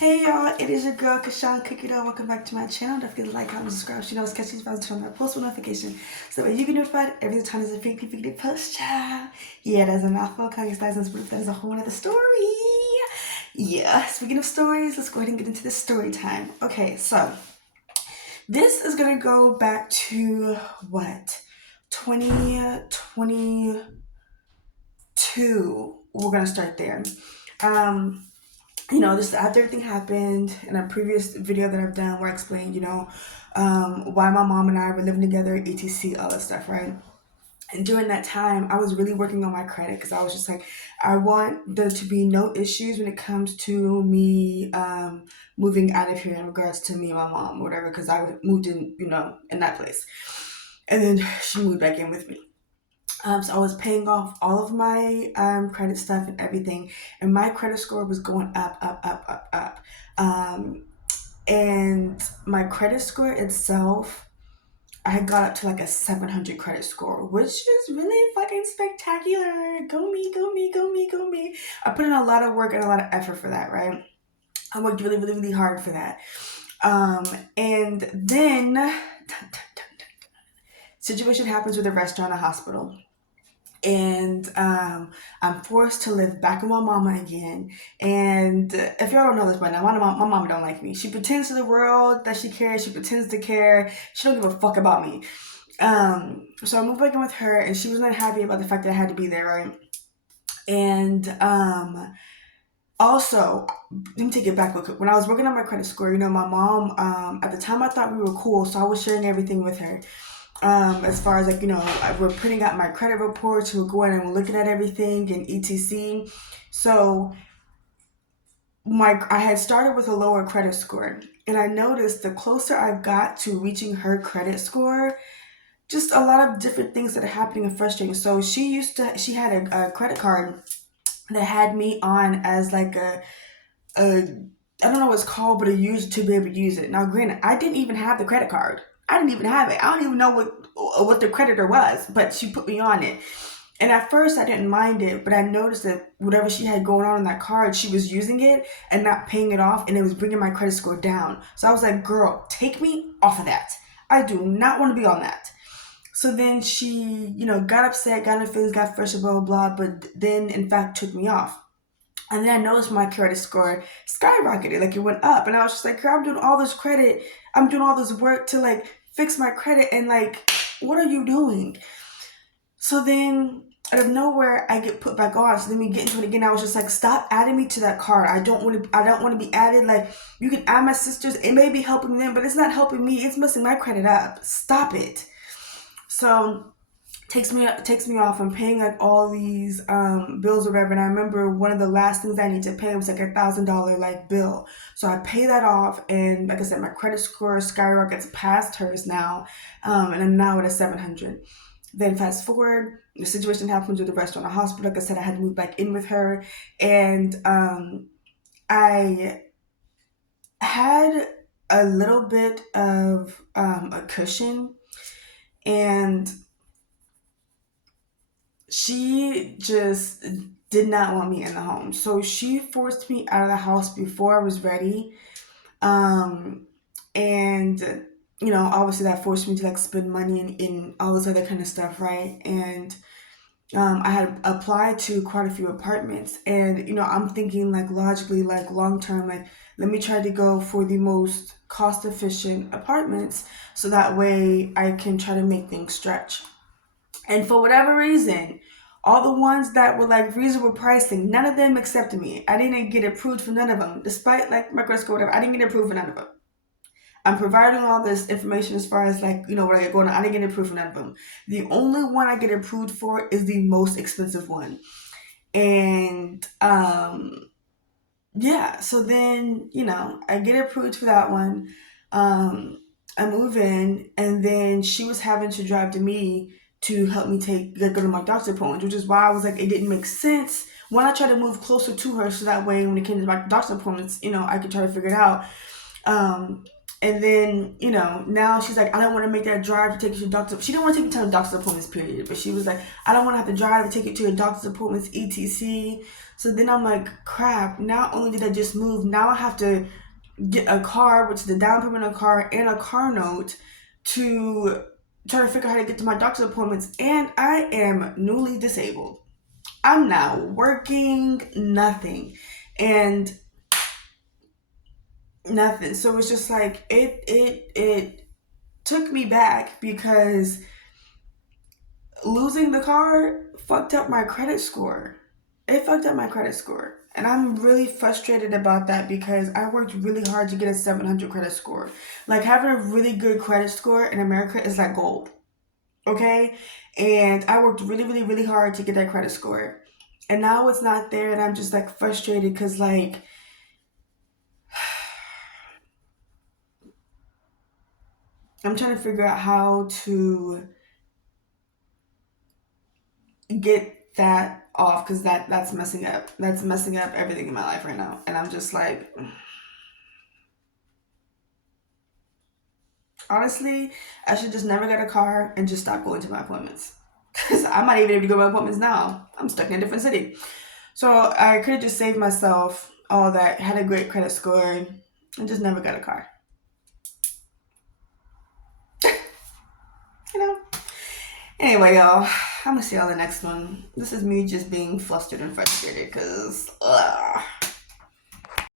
Hey y'all, it is your girl Kashawn Cookie Dough. Welcome back to my channel. Don't forget to like, comment, subscribe. She knows catch these videos, turn on that post notification so that way you can notified every time there's a freaky post. Yeah, that's a mouthful. Congress license, but that is a whole other story. Yeah, speaking of stories, let's go ahead and get into the story time. Okay, so this is gonna go back to what? 2022. We're gonna start there. Um, just after everything happened in a previous video that I've done where I explained, why my mom and I were living together, etc., all that stuff, right? And during that time, I was really working on my credit because I was just like, I want there to be no issues when it comes to me moving out of here in regards to me and my mom, whatever, because I moved in, in that place. And then she moved back in with me. So I was paying off all of my credit stuff and everything, and my credit score was going up, up, up, up, up. And my credit score itself, I had got up to like a 700 credit score, which is really fucking spectacular. Go me, go me, go me, go me. I put in a lot of work and a lot of effort for that, right? I worked really, really, really hard for that. And then situation happens with the restaurant and hospital. And I'm forced to live back with my mama again. And if y'all don't know this by now, my mama don't like me. She pretends to the world that she cares. She pretends to care. She don't give a fuck about me. So I moved back in with her, and she was not happy about the fact that I had to be there, right? And also, let me take it back real quick. When I was working on my credit score, my mom, at the time I thought we were cool, so I was sharing everything with her. As far as we're putting out my credit reports, we're going and we're looking at everything and etc. So I had started with a lower credit score, and I noticed the closer I got to reaching her credit score, just a lot of different things that are happening and frustrating. So she had a credit card that had me on as like a I don't know what it's called, but a user to be able to use it. Now, granted, I didn't even have the credit card. I didn't even have it. I don't even know what the creditor was, but she put me on it. And at first, I didn't mind it, but I noticed that whatever she had going on that card, she was using it and not paying it off, and it was bringing my credit score down. So I was like, girl, take me off of that. I do not want to be on that. So then she, got upset, got in her feelings, got frustrated, blah, blah, blah, but then, in fact, took me off. And then I noticed my credit score skyrocketed, like it went up. And I was just like, girl, I'm doing all this credit. I'm doing all this work to like fix my credit. And like, what are you doing? So then out of nowhere, I get put back on. So then we get into it again. I was just like, stop adding me to that card. I don't want to be added. Like, you can add my sisters. It may be helping them, but it's not helping me. It's messing my credit up. Stop it. So takes me off. I'm paying like all these bills or whatever, and I remember one of the last things I need to pay was like $1,000 like bill. So I pay that off, and like I said, my credit score skyrockets past hers now, and I'm now at a 700. Then fast forward, the situation happens with the restaurant and hospital. Like I said, I had to move back in with her, and I had a little bit of a cushion, and she just did not want me in the home. So she forced me out of the house before I was ready. And obviously that forced me to like spend money in all this other kind of stuff, right? And I had applied to quite a few apartments, and I'm thinking like logically, like long term, like let me try to go for the most cost efficient apartments so that way I can try to make things stretch. And for whatever reason, all the ones that were like reasonable pricing, none of them accepted me. I didn't get approved for none of them, despite like my credit score, whatever. I didn't get approved for none of them. I'm providing all this information as far as like, what I get going on. I didn't get approved for none of them. The only one I get approved for is the most expensive one. And yeah, so then, I get approved for that one. I move in, and then she was having to drive to me to help me go to my doctor's appointment, which is why I was like, it didn't make sense when I tried to move closer to her so that way when it came to my doctor's appointments, I could try to figure it out. And then, now she's like, I don't want to make that drive to take you to doctor. She didn't want to take me to the doctor's appointments, period. But she was like, I don't want to have to drive to take you to your doctor's appointments, etc. So then I'm like, crap. Not only did I just move, now I have to get a car, which is the down payment on a car and a car note to try to figure out how to get to my doctor's appointments. And I am newly disabled. I'm not working, nothing. And nothing. So it's just like it took me back because losing the car fucked up my credit score. It fucked up my credit score. And I'm really frustrated about that because I worked really hard to get a 700 credit score. Like, having a really good credit score in America is like gold. Okay? And I worked really, really, really hard to get that credit score. And now it's not there, and I'm just like frustrated because, like, I'm trying to figure out how to get that off because that's messing up. That's messing up everything in my life right now. And I'm just like, honestly, I should just never get a car and just stop going to my appointments. Because I'm not even able to go to my appointments now. I'm stuck in a different city. So I could have just saved myself all that, had a great credit score, and just never got a car. you know? Anyway, y'all, I'm gonna see y'all the next one. This is me just being flustered and frustrated because,